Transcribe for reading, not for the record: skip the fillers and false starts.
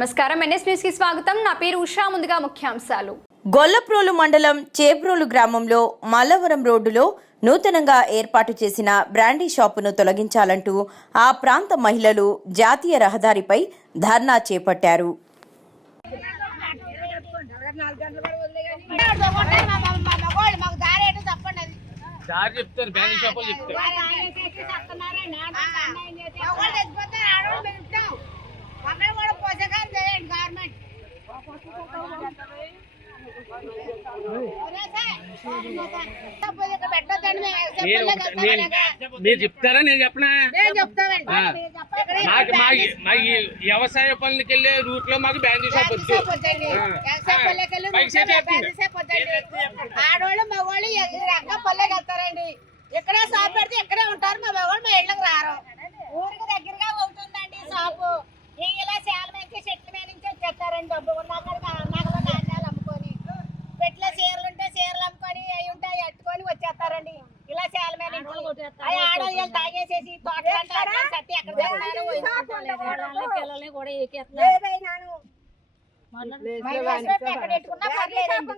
నమస్కారం NS news కి స్వాగతం. నా పేరు ఉషా. ముందుగా ముఖ్యాంశాలు. గొల్లప్రోలు మండలం చేబ్రోలు గ్రామంలో మల్లవరం రోడ్డులో నూతనంగా ఏర్పాటు చేసిన బ్రాండీ షాపును తొలగించాలంటూ ఆ ప్రాంత మహిళలు జాతీయ రహదారిపై ధర్నా చేపట్టారు. మీరు చెప్తారా నేను చెప్పనా? వ్యవసాయ పనులకి వెళ్ళే రూట్ లో మాకు బ్యాండీ షాప్ వద్దు. ఆడవాళ్ళు మగవాళ్ళు పల్లెకి వెళ్తారండి. ఎక్కడ షాప్ పెడితే ఎక్కడే ఉంటారు. మా మగవాళ్ళు మా ఇళ్ళకి రారు. ఊరికి దగ్గరగా ఉంటుందండి షాపు. ఇలా చాలా మంచి చెట్ల మీద నుంచి వచ్చేస్తారండి. డబ్బు నగలు ధాన్యాలు అమ్ముకొని, పెట్ల చీరలు ఉంటే చీరలు అమ్ముకొని, అవి ఉంటాయి అట్టుకొని వచ్చేస్తారండి. ఇలా చాలా మీద ఆడవాళ్ళు తాగేసేసి తోటలంటారు. ఎక్కడ పెట్టుకున్నా పర్లేదు.